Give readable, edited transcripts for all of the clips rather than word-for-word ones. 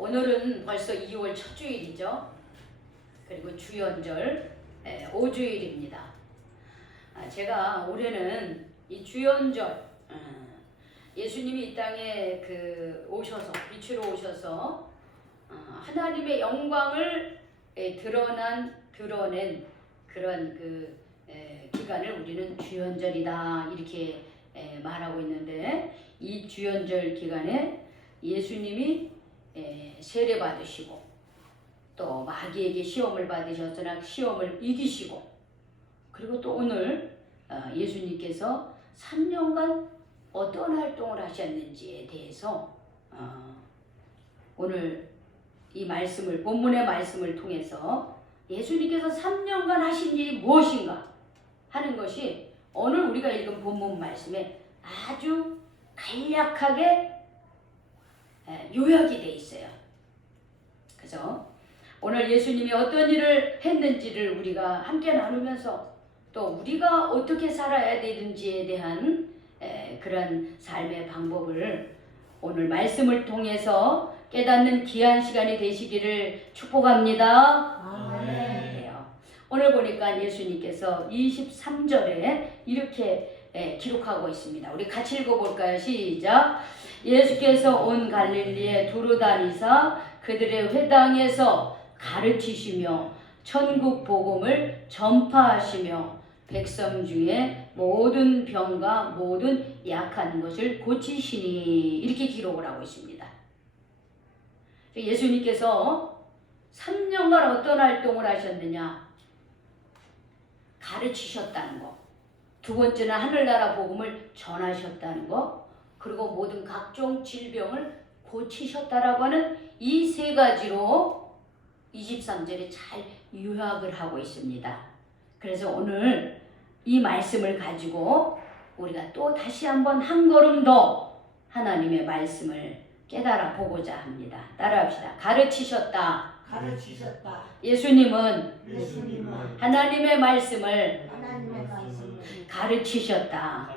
오늘은 벌써 2월 첫 주일이죠. 그리고 주연절 5주일입니다. 제가 올해는 이 주연절 예수님이 이 땅에 오셔서 빛으로 오셔서 하나님의 영광을 드러낸 그런 기간을 우리는 주연절이다 이렇게 말하고 있는데, 이 주연절 기간에 예수님이 세례 받으시고 또 마귀에게 시험을 받으셨으나 시험을 이기시고, 그리고 또 오늘 예수님께서 3년간 어떤 활동을 하셨는지에 대해서 오늘 이 말씀을, 본문의 말씀을 통해서 예수님께서 3년간 하신 일이 무엇인가 하는 것이 오늘 우리가 읽은 본문 말씀에 아주 간략하게 요약이 돼 있어요. 그래서 오늘 예수님이 어떤 일을 했는지를 우리가 함께 나누면서 또 우리가 어떻게 살아야 되는지에 대한 그런 삶의 방법을 오늘 말씀을 통해서 깨닫는 귀한 시간이 되시기를 축복합니다. 아멘. 오늘 보니까 예수님께서 23절에 이렇게 기록하고 있습니다. 우리 같이 읽어볼까요? 시작. 예수께서 온 갈릴리에 두루 다니사 그들의 회당에서 가르치시며 천국 복음을 전파하시며 백성 중에 모든 병과 모든 약한 것을 고치시니, 이렇게 기록을 하고 있습니다. 예수님께서 3년간 어떤 활동을 하셨느냐? 가르치셨다는 거. 두 번째는 하늘나라 복음을 전하셨다는 거. 그리고 모든 각종 질병을 고치셨다라고 하는 이 세 가지로 23절에 잘 요약을 하고 있습니다. 그래서 오늘 이 말씀을 가지고 우리가 또 다시 한번 한 걸음 더 하나님의 말씀을 깨달아 보고자 합니다. 따라합시다. 가르치셨다. 예수님은 하나님의 말씀을 가르치셨다.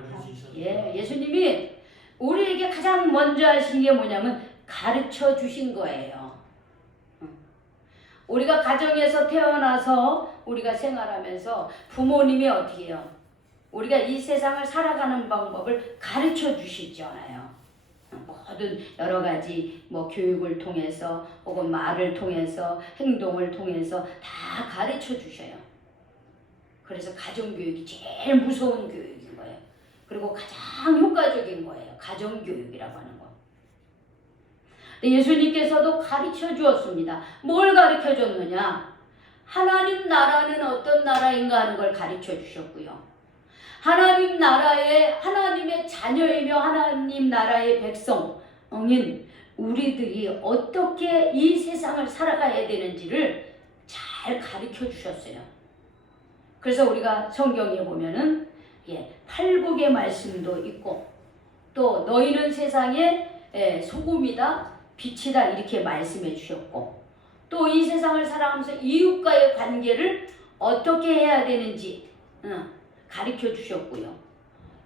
예수님이 우리에게 가장 먼저 하신 게 뭐냐면 가르쳐 주신 거예요. 우리가 가정에서 태어나서 우리가 생활하면서 부모님이 어떻게 해요? 우리가 이 세상을 살아가는 방법을 가르쳐 주시잖아요. 모든 여러 가지 교육을 통해서 혹은 말을 통해서 행동을 통해서 다 가르쳐 주셔요. 그래서 가정교육이 제일 무서운 교육인 거예요. 그리고 가장 효과적인 거예요. 가정교육이라고 하는 거. 예수님께서도 가르쳐 주었습니다. 뭘 가르쳐 줬느냐? 하나님 나라는 어떤 나라인가 하는 걸 가르쳐 주셨고요. 하나님 나라의 하나님의 자녀이며 하나님 나라의 백성인 우리들이 어떻게 이 세상을 살아가야 되는지를 잘 가르쳐 주셨어요. 그래서 우리가 성경에 보면은 팔복의 말씀도 있고, 또 너희는 세상의 소금이다 빛이다 이렇게 말씀해 주셨고, 또 이 세상을 살아가면서 이웃과의 관계를 어떻게 해야 되는지 가르쳐 주셨고요.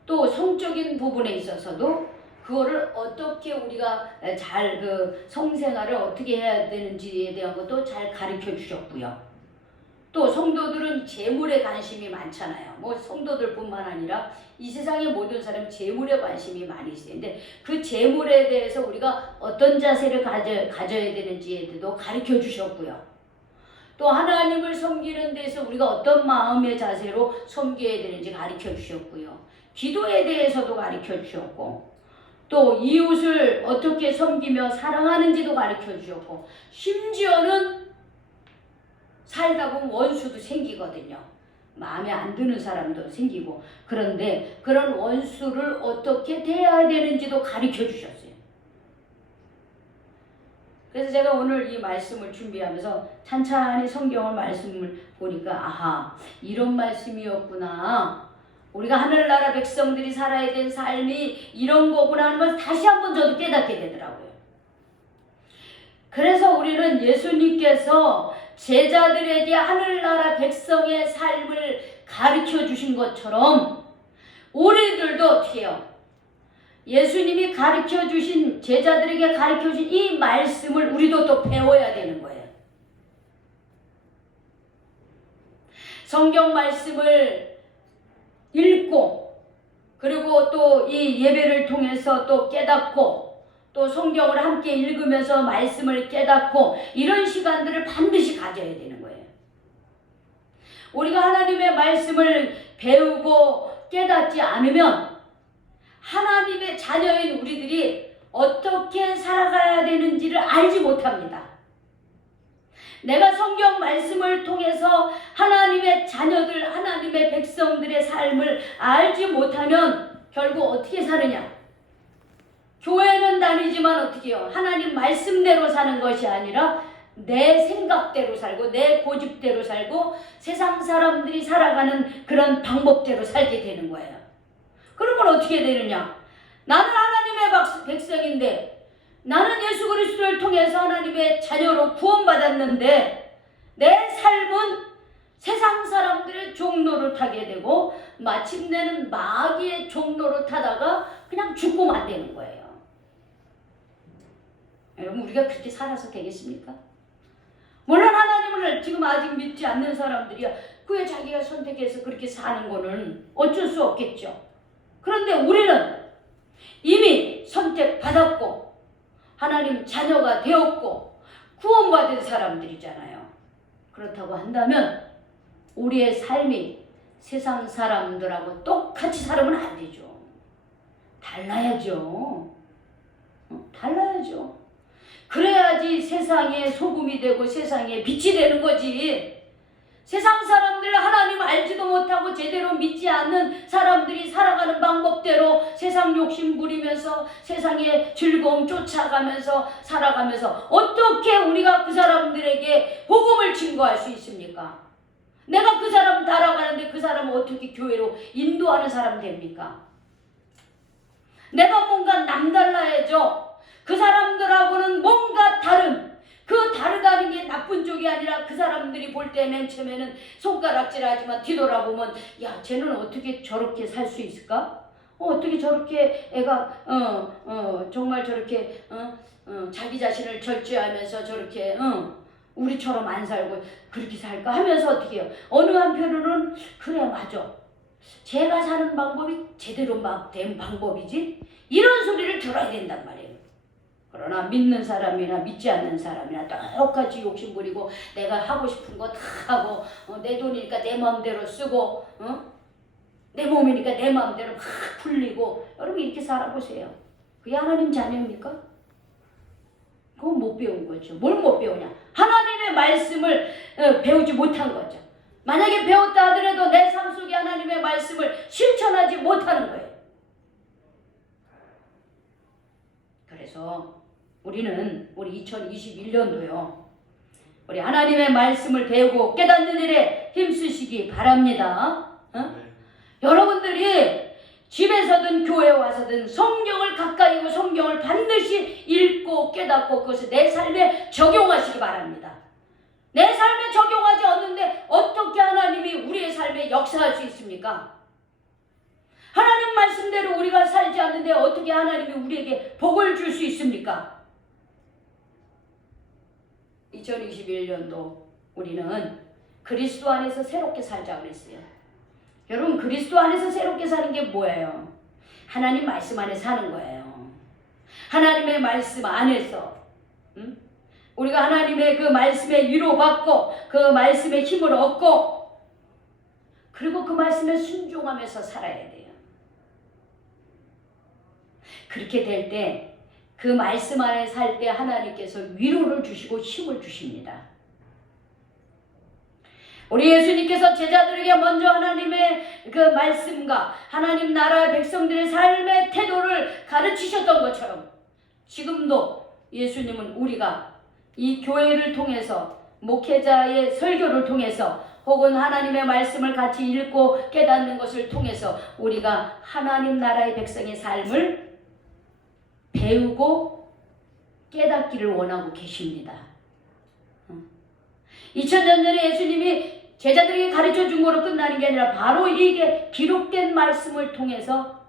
또 성적인 부분에 있어서도 그거를 어떻게 우리가 잘 성생활을 어떻게 해야 되는지에 대한 것도 잘 가르쳐 주셨고요. 또 성도들은 재물에 관심이 많잖아요. 성도들뿐만 아니라 이 세상의 모든 사람이 재물에 관심이 많이 있어요. 근데 그 재물에 대해서 우리가 어떤 자세를 가져야 되는지에 대해서도 가르쳐 주셨고요. 또 하나님을 섬기는 데서 우리가 어떤 마음의 자세로 섬겨야 되는지 가르쳐 주셨고요. 기도에 대해서도 가르쳐 주셨고, 또 이웃을 어떻게 섬기며 사랑하는지도 가르쳐 주셨고, 심지어는 살다 보면 원수도 생기거든요. 마음에 안 드는 사람도 생기고, 그런데 그런 원수를 어떻게 대해야 되는지도 가르쳐 주셨어요. 그래서 제가 오늘 이 말씀을 준비하면서 찬찬히 성경을 말씀을 보니까 아하, 이런 말씀이었구나. 우리가 하늘나라 백성들이 살아야 되는 삶이 이런 거구나 하는 걸 다시 한번 저도 깨닫게 되더라고요. 그래서 우리는 예수님께서 제자들에게 하늘나라 백성의 삶을 가르쳐 주신 것처럼 우리들도 어떻게 해요? 예수님이 가르쳐 주신, 제자들에게 가르쳐 주신 이 말씀을 우리도 또 배워야 되는 거예요. 성경 말씀을 읽고, 그리고 또 이 예배를 통해서 또 깨닫고, 또 성경을 함께 읽으면서 말씀을 깨닫고, 이런 시간들을 반드시 가져야 되는 거예요. 우리가 하나님의 말씀을 배우고 깨닫지 않으면 하나님의 자녀인 우리들이 어떻게 살아가야 되는지를 알지 못합니다. 내가 성경 말씀을 통해서 하나님의 자녀들, 하나님의 백성들의 삶을 알지 못하면 결국 어떻게 사느냐? 교회는 다니지만 어떻게 해요? 하나님 말씀대로 사는 것이 아니라 내 생각대로 살고, 내 고집대로 살고, 세상 사람들이 살아가는 그런 방법대로 살게 되는 거예요. 그러면 어떻게 되느냐? 나는 하나님의 백성인데, 나는 예수 그리스도를 통해서 하나님의 자녀로 구원받았는데, 내 삶은 세상 사람들의 종로를 타게 되고, 마침내는 마귀의 종로를 타다가 그냥 죽고만 되는 거예요. 여러분, 우리가 그렇게 살아서 되겠습니까? 물론 하나님을 지금 아직 믿지 않는 사람들이야 그게 자기가 선택해서 그렇게 사는 거는 어쩔 수 없겠죠. 그런데 우리는 이미 선택받았고 하나님 자녀가 되었고 구원받은 사람들이잖아요. 그렇다고 한다면 우리의 삶이 세상 사람들하고 똑같이 살면 안 되죠. 달라야죠. 달라야죠. 그래야지 세상의 소금이 되고 세상의 빛이 되는 거지. 세상 사람들, 하나님 알지도 못하고 제대로 믿지 않는 사람들이 살아가는 방법대로 세상 욕심 부리면서 세상의 즐거움 쫓아가면서 살아가면서 어떻게 우리가 그 사람들에게 복음을 증거할 수 있습니까? 내가 그 사람 따라가는데 그 사람은 어떻게 교회로 인도하는 사람 됩니까? 내가 뭔가 남달라야죠. 그 사람들하고는 뭔가 다른, 그 다르다는 게 나쁜 쪽이 아니라 그 사람들이 볼 때 맨 처음에는 손가락질하지만 뒤돌아보면 야, 쟤는 어떻게 저렇게 살 수 있을까? 어떻게 저렇게 애가 정말 저렇게 자기 자신을 절제하면서 저렇게 우리처럼 안 살고 그렇게 살까 하면서 어떻게 해요? 어느 한편으로는 그래 맞아. 제가 사는 방법이 제대로 된 방법이지? 이런 소리를 들어야 된단 말이에요. 그러나 믿는 사람이나 믿지 않는 사람이나 똑같이 욕심 부리고 내가 하고 싶은 거 다 하고 내 돈이니까 내 마음대로 쓰고 내 몸이니까 내 마음대로 막 풀리고 여러분 이렇게 살아보세요. 그게 하나님 자녀입니까? 그건 못 배운 거죠. 뭘 못 배우냐? 하나님의 말씀을 배우지 못한 거죠. 만약에 배웠다 하더라도 내 삶 속에 하나님의 말씀을 실천하지 못하는 거예요. 그래서 우리는 우리 2021년도요. 우리 하나님의 말씀을 배우고 깨닫는 일에 힘쓰시기 바랍니다. 네. 여러분들이 집에서든 교회에 와서든 성경을 가까이 오고 성경을 반드시 읽고 깨닫고 그것을 내 삶에 적용하시기 바랍니다. 내 삶에 적용하지 않는데 어떻게 하나님이 우리의 삶에 역사할 수 있습니까? 하나님 말씀대로 우리가 살지 않는데 어떻게 하나님이 우리에게 복을 줄 수 있습니까? 2021년도 우리는 그리스도 안에서 새롭게 살자 그랬어요. 여러분 그리스도 안에서 새롭게 사는 게 뭐예요? 하나님 말씀 안에 사는 거예요. 하나님의 말씀 안에서 우리가 하나님의 그 말씀에 위로받고 그 말씀의 힘을 얻고 그리고 그 말씀에 순종하면서 살아야 돼요. 그렇게 될 때 그 말씀 안에 살 때 하나님께서 위로를 주시고 힘을 주십니다. 우리 예수님께서 제자들에게 먼저 하나님의 그 말씀과 하나님 나라의 백성들의 삶의 태도를 가르치셨던 것처럼 지금도 예수님은 우리가 이 교회를 통해서 목회자의 설교를 통해서 혹은 하나님의 말씀을 같이 읽고 깨닫는 것을 통해서 우리가 하나님 나라의 백성의 삶을 배우고 깨닫기를 원하고 계십니다. 2000년 전에 예수님이 제자들에게 가르쳐 준 거로 끝나는 게 아니라 바로 이게 기록된 말씀을 통해서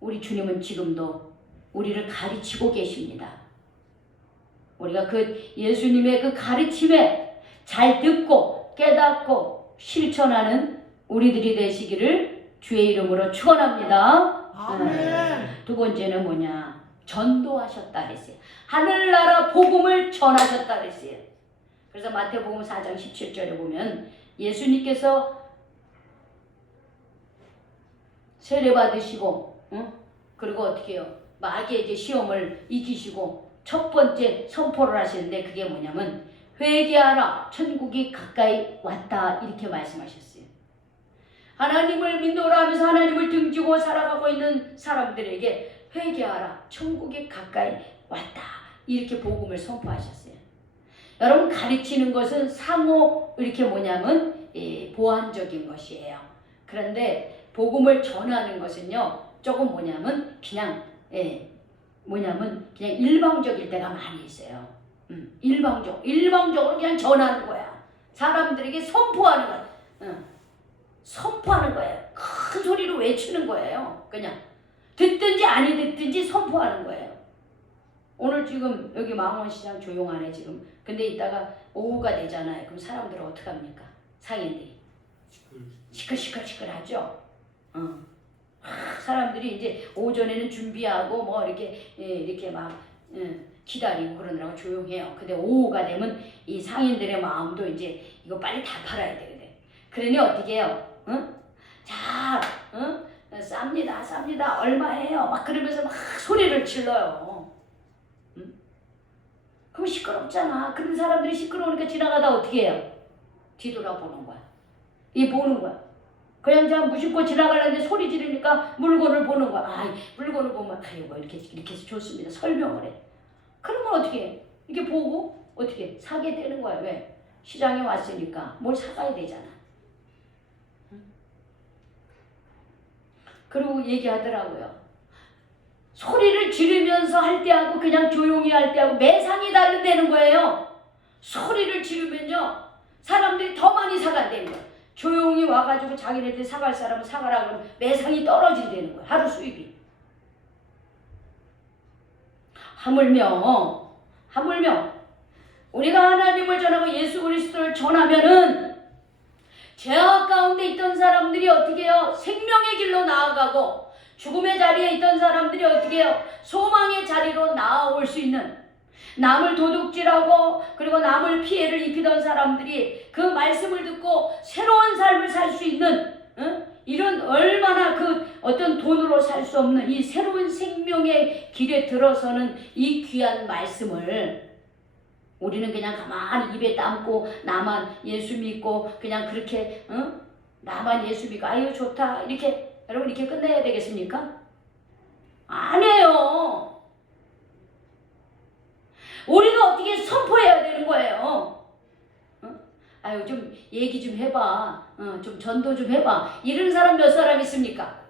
우리 주님은 지금도 우리를 가르치고 계십니다. 우리가 그 예수님의 그 가르침에 잘 듣고 깨닫고 실천하는 우리들이 되시기를 주의 이름으로 축원합니다. 아멘. 두 번째는 뭐냐? 전도하셨다 그랬어요. 하늘나라 복음을 전하셨다 그랬어요. 그래서 마태복음 4장 17절에 보면 예수님께서 세례 받으시고 그리고 어떻게 해요? 마귀에게 시험을 이기시고 첫 번째 선포를 하시는데 그게 뭐냐면 회개하라 천국이 가까이 왔다 이렇게 말씀하셨어요. 하나님을 믿노라 하면서 하나님을 등지고 살아가고 있는 사람들에게 회개하라 천국이 가까이 왔다 이렇게 복음을 선포하셨어요. 여러분 가르치는 것은 상호 이렇게 뭐냐면 보완적인 것이에요. 그런데 복음을 전하는 것은요 조금 뭐냐면 그냥 뭐냐면 그냥 일방적일 때가 많이 있어요. 일방적으로 그냥 전하는 거야. 사람들에게 선포하는 거야. 선포하는 거예요. 큰 소리로 외치는 거예요. 그냥 듣든지 아니 듣든지 선포하는 거예요. 오늘 지금 여기 망원시장 조용하네 지금. 근데 이따가 오후가 되잖아요. 그럼 사람들은 어떡합니까? 상인들이 시끌시끌하죠. 사람들이 이제 오전에는 준비하고 뭐 이렇게 막 기다리고 그러느라고 조용해요. 근데 오후가 되면 이 상인들의 마음도 이제 이거 빨리 다 팔아야 되거든. 그러니 어떻게 해요? 자, 쌉니다. 얼마예요? 막 그러면서 막 소리를 질러요. 그럼 시끄럽잖아. 그런 사람들이 시끄러우니까 지나가다 어떻게 해요? 뒤돌아보는 거야. 이 보는 거야. 그냥 무심코 지나가려는데 소리 지르니까 물건을 보는 거야. 물건을 보면 이거 이렇게 해서 좋습니다. 설명을 해. 그러면 어떻게 해? 이렇게 보고 어떻게 사게 되는 거야. 왜? 시장에 왔으니까 뭘 사가야 되잖아. 그리고 얘기하더라고요. 소리를 지르면서 할 때하고 그냥 조용히 할 때하고 매상이 다른다는 거예요. 소리를 지르면요 사람들이 더 많이 사간다는 거예요. 조용히 와가지고 자기네들 사갈 사람은 사가라 그러면 매상이 떨어진다는 거예요. 하루 수입이. 하물며 우리가 하나님을 전하고 예수 그리스도를 전하면은 죄악 가운데 있던 사람들이 어떻게 해요? 생명의 길로 나아가고 죽음의 자리에 있던 사람들이 어떻게 해요? 소망의 자리로 나아올 수 있는 남을 도둑질하고 그리고 남을 피해를 입히던 사람들이 그 말씀을 듣고 새로운 삶을 살 수 있는 이런 얼마나 그 어떤 돈으로 살 수 없는 이 새로운 생명의 길에 들어서는 이 귀한 말씀을 우리는 그냥 가만히 입에 담고 나만 예수 믿고 그냥 그렇게 나만 예수 믿고 아유 좋다 이렇게 여러분 이렇게 끝내야 되겠습니까? 아니에요. 우리가 어떻게 선포해야 되는 거예요. 아유 좀 얘기 좀 해봐. 좀 전도 좀 해봐. 이런 사람 몇 사람 있습니까?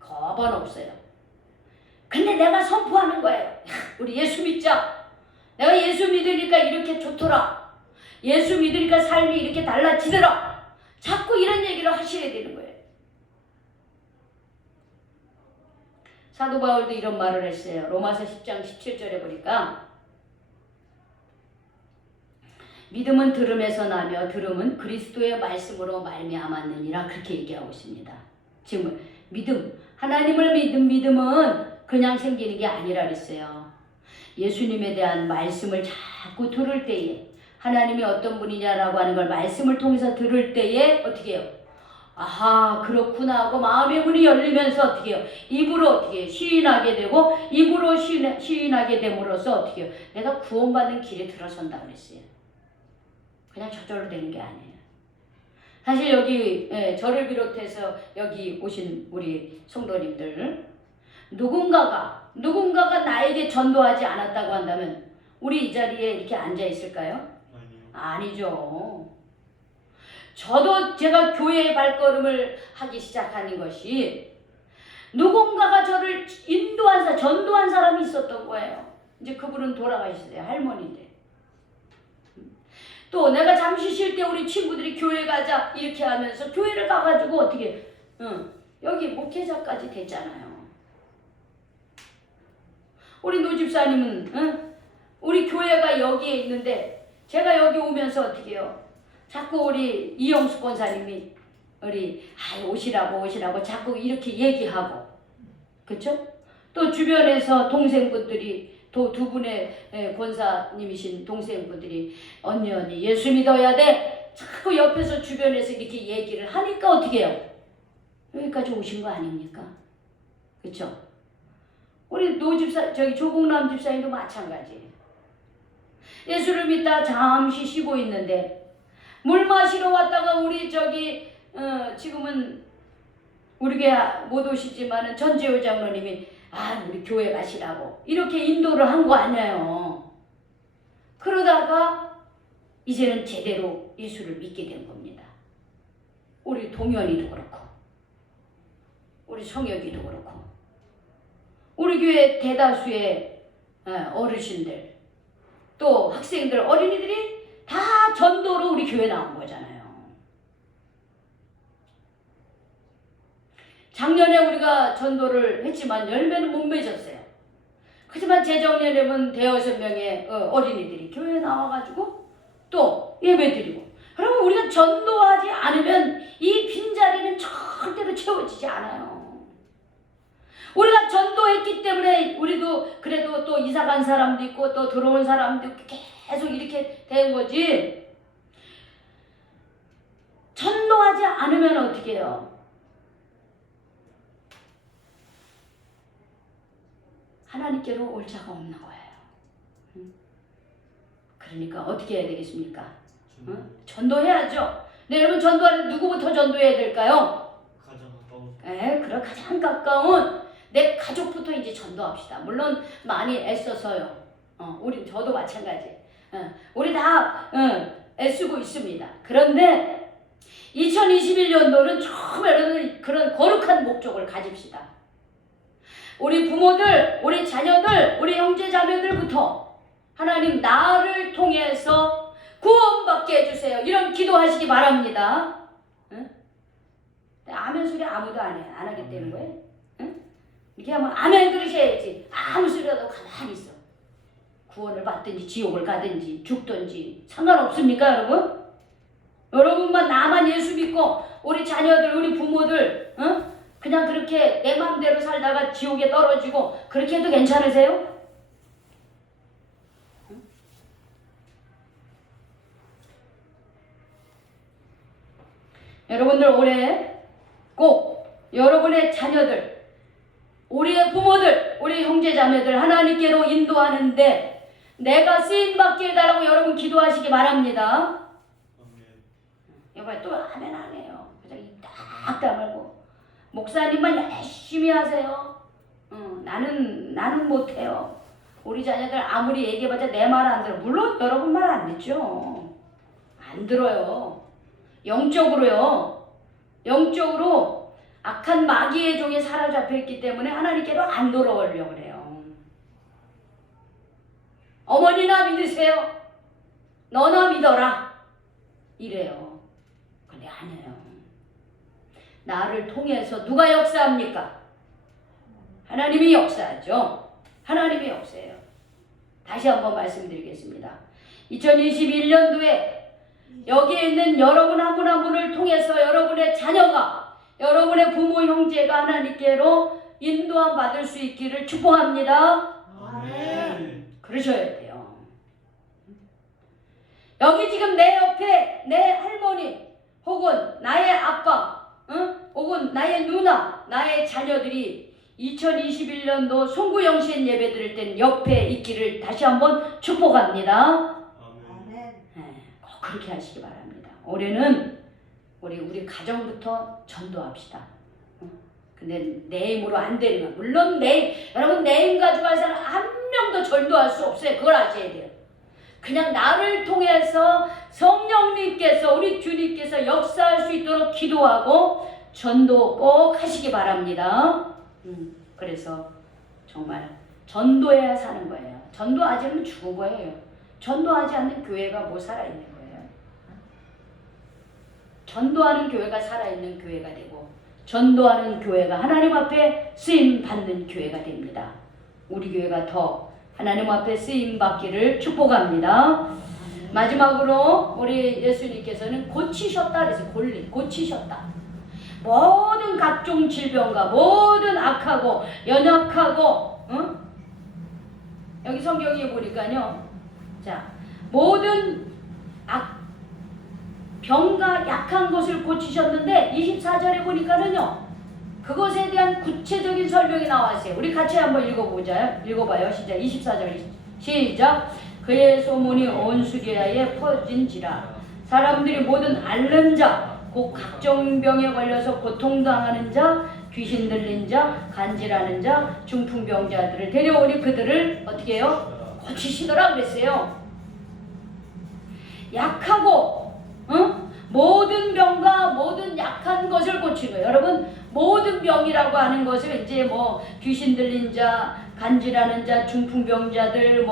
거번 없어요. 근데 내가 선포하는 거예요. 우리 예수 믿자. 내가 예수 믿으니까 이렇게 좋더라. 예수 믿으니까 삶이 이렇게 달라지더라. 자꾸 이런 얘기를 하셔야 되는 거예요. 사도 바울도 이런 말을 했어요. 로마서 10장 17절에 보니까 믿음은 들음에서 나며 들음은 그리스도의 말씀으로 말미암았느니라 그렇게 얘기하고 있습니다. 지금 믿음, 하나님을 믿음은 그냥 생기는 게 아니라 그랬어요. 예수님에 대한 말씀을 자꾸 들을 때에 하나님이 어떤 분이냐라고 하는 걸 말씀을 통해서 들을 때에 어떻게 해요? 아하 그렇구나 하고 마음의 문이 열리면서 어떻게 해요? 입으로 어떻게 해요? 시인하게 되고 입으로 시인하게 됨으로써 어떻게 해요? 내가 구원받는 길에 들어선다고 그랬어요. 그냥 저절로 되는 게 아니에요. 사실 여기 저를 비롯해서 여기 오신 우리 성도님들 누군가가 나에게 전도하지 않았다고 한다면 우리 이 자리에 이렇게 앉아 있을까요? 아니죠. 저도 제가 교회의 발걸음을 하기 시작하는 것이 누군가가 저를 전도한 사람이 있었던 거예요. 이제 그분은 돌아가셨어요. 할머니인데. 또 내가 잠시 쉴 때 우리 친구들이 교회 가자 이렇게 하면서 교회를 가가지고 어떻게 여기 목회자까지 됐잖아요. 우리 노 집사님은 우리 교회가 여기에 있는데 제가 여기 오면서 어떻게 해요? 자꾸 우리 이영수 권사님이 우리 오시라고 자꾸 이렇게 얘기하고, 그렇죠? 또 주변에서 동생분들이 또 두 분의 권사님이신 동생분들이 언니 예수 믿어야 돼. 자꾸 옆에서 주변에서 이렇게 얘기를 하니까 어떻게 해요? 여기까지 오신 거 아닙니까? 그렇죠? 우리 노 집사 저기 조봉남 집사님도 마찬가지예요. 예수를 믿다 잠시 쉬고 있는데 물 마시러 왔다가 우리 저기 지금은 우리 교회 못 오시지만은 전재호 장로님이 우리 교회 가시라고 이렇게 인도를 한 거 아니에요. 그러다가 이제는 제대로 예수를 믿게 된 겁니다. 우리 동현이도 그렇고 우리 성혁이도 그렇고 우리 교회 대다수의 어르신들 또 학생들 어린이들이 다 전도로 우리 교회 나온 거잖아요. 작년에 우리가 전도를 했지만 열매는 못 맺었어요. 하지만 재정예배는 대여섯 명의 어린이들이 교회에 나와가지고 또 예배드리고, 그러면 우리가 전도하지 않으면 이 빈자리는 절대로 채워지지 않아요. 우리가 전도했기 때문에 우리도 그래도 또 이사간 사람도 있고 또 들어온 사람도 있고 계속 이렇게 된 거지. 전도하지 않으면 어떻게 해요? 하나님께로 올 자가 없는 거예요. 그러니까 어떻게 해야 되겠습니까? 전도해야죠. 네, 여러분 전도하는 누구부터 전도해야 될까요? 가장 가까운. 그럼 가장 가까운 내 가족부터 이제 전도합시다. 물론 많이 애써서요. 저도 마찬가지. 우리 다 애쓰고 있습니다. 그런데 2021년도는 처음에 그런 거룩한 목적을 가집시다. 우리 부모들, 우리 자녀들, 우리 형제 자매들부터 하나님 나를 통해서 구원받게 해주세요. 이런 기도하시기 바랍니다. 아멘 소리 아무도 안 해. 안 하기 때문에. 이렇게 하면 아멘 그러셔야지. 아무 소리라도 가만히 있어. 구원을 받든지 지옥을 가든지 죽든지 상관없습니까 여러분? 여러분만 나만 예수 믿고 우리 자녀들 우리 부모들 그냥 그렇게 내 마음대로 살다가 지옥에 떨어지고 그렇게 해도 괜찮으세요? 여러분들 올해 꼭 여러분의 자녀들, 우리의 부모들, 우리 형제자매들 하나님께로 인도하는데 내가 쓰임받게 해달라고 여러분 기도하시기 바랍니다. 여봐 또 아멘 안 해요. 그냥 딱 다물고 목사님만 열심히 하세요. 나는 못해요. 우리 자녀들 아무리 얘기해봤자 내 말 안 들어. 물론 여러분 말 안 듣죠. 안 들어요. 영적으로요. 영적으로 악한 마귀의 종에 사로잡혀 있기 때문에 하나님께로 안 돌아오려고 그래요. 어머니나 믿으세요. 너나 믿어라. 이래요. 근데 아니에요. 나를 통해서 누가 역사합니까? 하나님이 역사하죠. 하나님이 역사해요. 다시 한번 말씀드리겠습니다. 2021년도에 여기에 있는 여러분 한 분 한 분을 통해서 여러분의 자녀가, 여러분의 부모 형제가 하나님께로 인도함 받을 수 있기를 축복합니다. 아멘. 그러셔야 돼요. 여기 지금 내 옆에 내 할머니 혹은 나의 아빠 혹은 나의 누나, 나의 자녀들이 2021년도 송구영신 예배 드릴 땐 옆에 있기를 다시 한번 축복합니다. 아멘. 꼭 그렇게 하시기 바랍니다. 올해는 우리 가정부터 전도합시다. 근데 내 힘으로 안 되는 거. 물론 여러분 내 힘 가지고 할 사람 한 명도 전도할 수 없어요. 그걸 아셔야 돼요. 그냥 나를 통해서 성령님께서 우리 주님께서 역사할 수 있도록 기도하고 전도 꼭 하시기 바랍니다. 그래서 정말 전도해야 사는 거예요. 전도하지 않으면 죽은 거예요. 전도하지 않는 교회가 뭐 살아있는 거예요. 전도하는 교회가 살아있는 교회가 되고 전도하는 교회가 하나님 앞에 쓰임 받는 교회가 됩니다. 우리 교회가 더 하나님 앞에 쓰임 받기를 축복합니다. 마지막으로 우리 예수님께서는 고치셨다 그래서 고치셨다. 모든 각종 질병과 모든 악하고 연약하고 여기 성경에 보니까요. 자, 모든 병과 약한 것을 고치셨는데 24절에 보니까는요. 그것에 대한 구체적인 설명이 나와 있어요. 우리 같이 한번 읽어봐요. 시작. 24절 시작. 그의 소문이 온 수리아에 퍼진지라 사람들이 모든 앓는 자, 곧 각종 병에 걸려서 고통당하는 자, 귀신 들린 자, 간질하는 자, 중풍병자들을 데려오니 그들을 어떻게 해요? 고치시더라 그랬어요. 약하고 모든 병과 모든 약한 것을 고치는 거예요. 여러분 모든 병이라고 하는 것을 이제 뭐 귀신 들린 자, 간질하는 자, 중풍병자들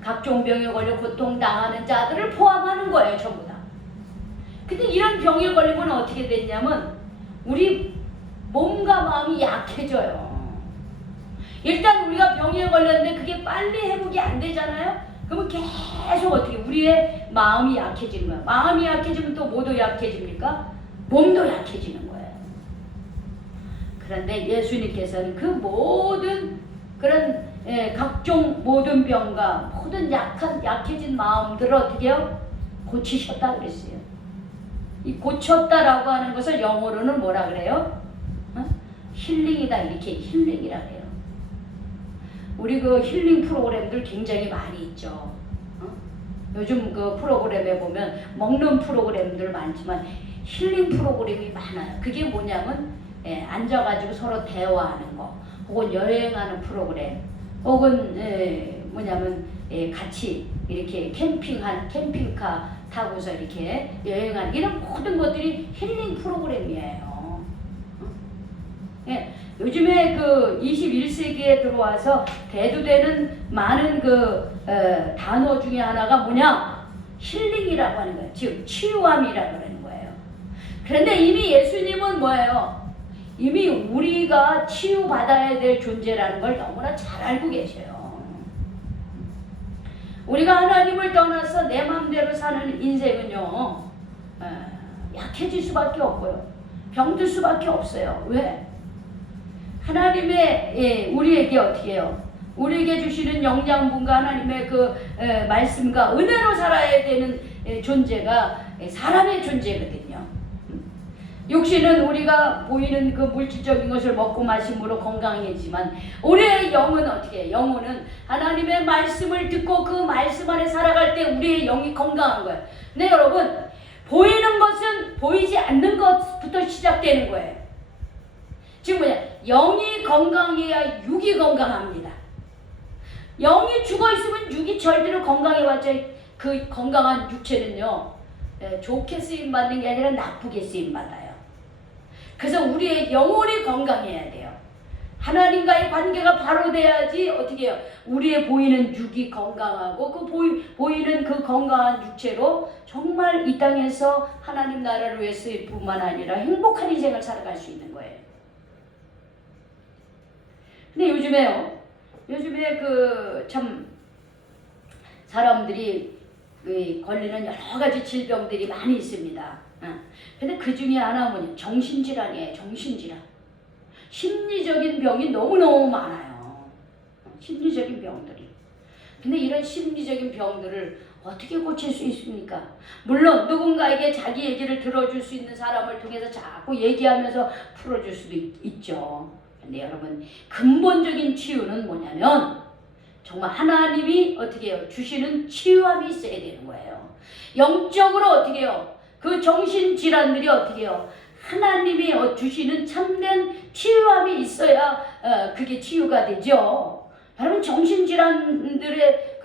각종 병에 걸려 고통당하는 자들을 포함하는 거예요. 전부 다. 근데 이런 병에 걸리면 어떻게 됐냐면 우리 몸과 마음이 약해져요. 일단 우리가 병에 걸렸는데 그게 빨리 회복이 안 되잖아요. 그러면 계속 어떻게 우리의 마음이 약해지는 거야. 마음이 약해지면 또 뭐도 약해집니까? 몸도 약해지는 거예요. 그런데 예수님께서는 그 모든 그런 각종 모든 병과 모든 약해진 마음들을 어떻게 해요? 고치셨다 그랬어요. 이 고쳤다라고 하는 것을 영어로는 뭐라 그래요? 힐링이다 이렇게 힐링이라 그래요. 우리 그 힐링 프로그램들 굉장히 많이 있죠. 요즘 그 프로그램에 보면 먹는 프로그램들 많지만 힐링 프로그램이 많아요. 그게 뭐냐면 앉아가지고 서로 대화하는 거, 혹은 여행하는 프로그램, 혹은 뭐냐면 같이 이렇게 캠핑카 타고서 이렇게 여행하는 이런 모든 것들이 힐링 프로그램이에요. 요즘에 그 21세기에 들어와서 대두되는 많은 단어 중에 하나가 뭐냐? 힐링이라고 하는 거예요. 즉 치유함이라고 하는 거예요. 그런데 이미 예수님은 뭐예요? 이미 우리가 치유받아야 될 존재라는 걸 너무나 잘 알고 계셔요. 우리가 하나님을 떠나서 내 마음대로 사는 인생은요, 약해질 수밖에 없고요. 병들 수밖에 없어요. 왜? 하나님의 우리에게 어떻게 해요? 우리에게 주시는 영양분과 하나님의 말씀과 은혜로 살아야 되는 존재가 사람의 존재거든요. 육신은 우리가 보이는 그 물질적인 것을 먹고 마심으로 건강해지만 우리의 영은 어떻게 해요? 영혼은 하나님의 말씀을 듣고 그 말씀 안에 살아갈 때 우리의 영이 건강한 거예요. 근데 여러분 보이는 것은 보이지 않는 것부터 시작되는 거예요. 지금 뭐냐? 영이 건강해야 육이 건강합니다. 영이 죽어있으면 육이 절대로 건강해봤자 그 건강한 육체는요 좋게 쓰임받는 게 아니라 나쁘게 쓰임받아요. 그래서 우리의 영혼이 건강해야 돼요. 하나님과의 관계가 바로 돼야지 어떻게 해요? 우리의 보이는 육이 건강하고 그 보이는 그 건강한 육체로 정말 이 땅에서 하나님 나라를 위해 쓰일 뿐만 아니라 행복한 인생을 살아갈 수 있는 거예요. 근데 요즘에 참 사람들이 걸리는 여러 가지 질병들이 많이 있습니다. 근데 그 중에 하나 뭐냐? 정신질환이에요. 정신질환. 심리적인 병이 너무너무 많아요. 심리적인 병들이. 근데 이런 심리적인 병들을 어떻게 고칠 수 있습니까? 물론 누군가에게 자기 얘기를 들어줄 수 있는 사람을 통해서 자꾸 얘기하면서 풀어줄 수도 있죠. 근데 여러분 근본적인 치유는 뭐냐면 정말 하나님이 어떻게 해요? 주시는 치유함이 있어야 되는 거예요. 영적으로 어떻게 해요? 그 정신질환들이 어떻게 해요? 하나님이 주시는 참된 치유함이 있어야 그게 치유가 되죠. 여러분 정신질환들의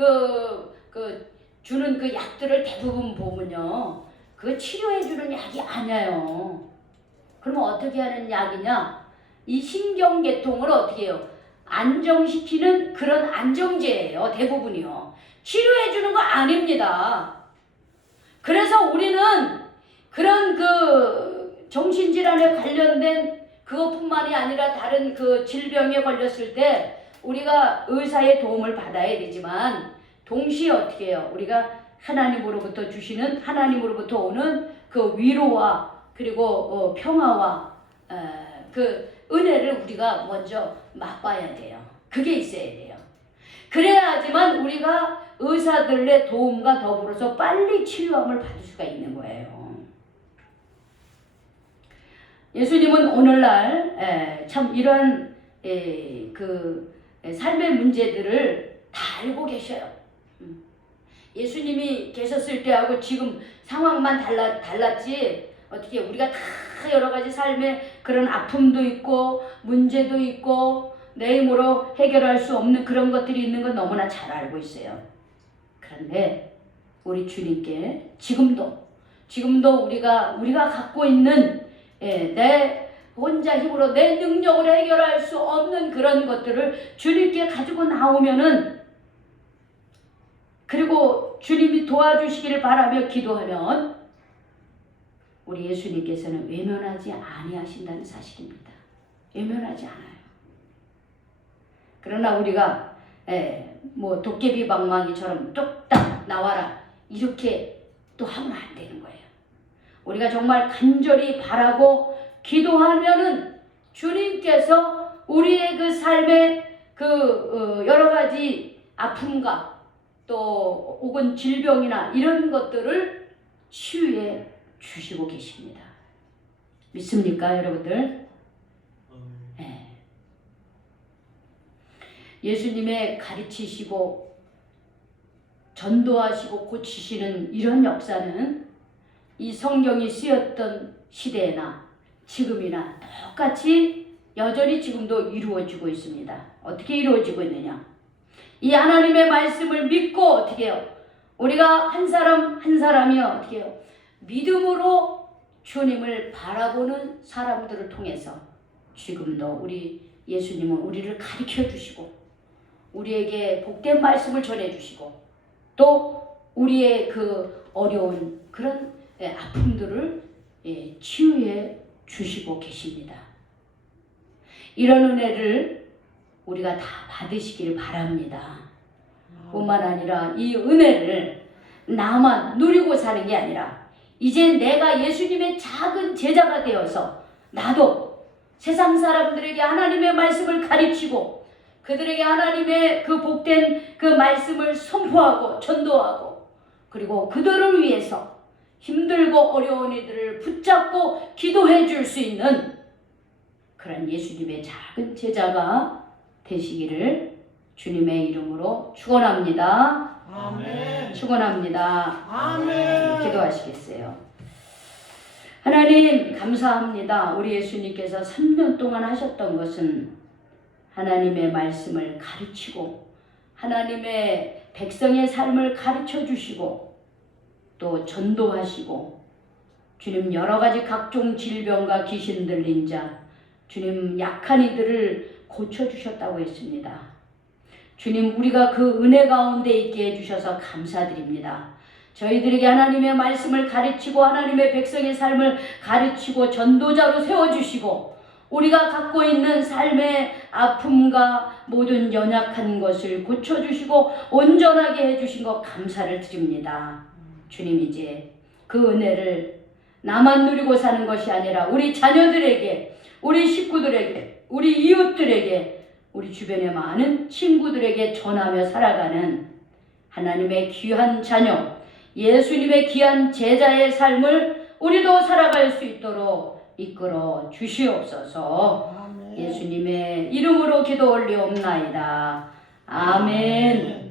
주는 그 약들을 대부분 보면요. 그거 치료해주는 약이 아니에요. 그러면 어떻게 하는 약이냐? 이 신경계통을 어떻게 해요? 안정시키는 그런 안정제예요. 대부분이요. 치료해주는 거 아닙니다. 그래서 우리는 그런 정신질환에 관련된 그것뿐만이 아니라 다른 그 질병에 걸렸을 때 우리가 의사의 도움을 받아야 되지만 동시에 어떻게 해요? 우리가 하나님으로부터 주시는 하나님으로부터 오는 그 위로와 그리고 평화와 그 은혜를 우리가 먼저 맛봐야 돼요. 그게 있어야 돼요. 그래야지만 우리가 의사들의 도움과 더불어서 빨리 치유함을 받을 수가 있는 거예요. 예수님은 오늘날 참 이런 그 삶의 문제들을 다 알고 계셔요. 예수님이 계셨을 때하고 지금 상황만 달랐지 어떻게 우리가 다 여러 가지 삶의 그런 아픔도 있고 문제도 있고 내 힘으로 해결할 수 없는 그런 것들이 있는 건 너무나 잘 알고 있어요. 그런데 우리 주님께 지금도 우리가 갖고 있는 내 혼자 힘으로 내 능력으로 해결할 수 없는 그런 것들을 주님께 가지고 나오면은 그리고 주님이 도와주시기를 바라며 기도하면 우리 예수님께서는 외면하지 아니하신다는 사실입니다. 외면하지 않아요. 그러나 우리가 뭐 도깨비 방망이처럼 뚝딱 나와라 이렇게 또 하면 안 되는 거예요. 우리가 정말 간절히 바라고 기도하면은 주님께서 우리의 그 삶의 그 여러 가지 아픔과 또 혹은 질병이나 이런 것들을 치유해 주시고 계십니다. 믿습니까, 여러분들? 네. 예수님의 가르치시고 전도하시고 고치시는 이런 역사는 이 성경이 쓰였던 시대나 지금이나 똑같이 여전히 지금도 이루어지고 있습니다. 어떻게 이루어지고 있느냐? 이 하나님의 말씀을 믿고 어떻게 해요? 우리가 한 사람 한 사람이요 어떻게 해요? 믿음으로 주님을 바라보는 사람들을 통해서 지금도 우리 예수님은 우리를 가르쳐 주시고 우리에게 복된 말씀을 전해 주시고 또 우리의 그 어려운 그런 아픔들을 치유해 주시고 계십니다. 이런 은혜를 우리가 다 받으시기를 바랍니다. 뿐만 아니라 이 은혜를 나만 누리고 사는 게 아니라 이제 내가 예수님의 작은 제자가 되어서 나도 세상 사람들에게 하나님의 말씀을 가르치고 그들에게 하나님의 그 복된 그 말씀을 선포하고 전도하고 그리고 그들을 위해서 힘들고 어려운 이들을 붙잡고 기도해 줄 수 있는 그런 예수님의 작은 제자가 되시기를 주님의 이름으로 축원합니다. 아멘. 축원합니다. 아멘. 기도하시겠어요? 하나님 감사합니다. 우리 예수님께서 3년 동안 하셨던 것은 하나님의 말씀을 가르치고 하나님의 백성의 삶을 가르쳐 주시고 또 전도하시고 주님 여러 가지 각종 질병과 귀신 들린 자 주님 약한 이들을 고쳐주셨다고 했습니다. 주님 우리가 그 은혜 가운데 있게 해주셔서 감사드립니다. 저희들에게 하나님의 말씀을 가르치고 하나님의 백성의 삶을 가르치고 전도자로 세워주시고 우리가 갖고 있는 삶의 아픔과 모든 연약한 것을 고쳐주시고 온전하게 해주신 것 감사를 드립니다. 주님 이제 그 은혜를 나만 누리고 사는 것이 아니라 우리 자녀들에게 우리 식구들에게 우리 이웃들에게 우리 주변의 많은 친구들에게 전하며 살아가는 하나님의 귀한 자녀 예수님의 귀한 제자의 삶을 우리도 살아갈 수 있도록 이끌어 주시옵소서. 아멘. 예수님의 이름으로 기도 올리옵나이다. 아멘.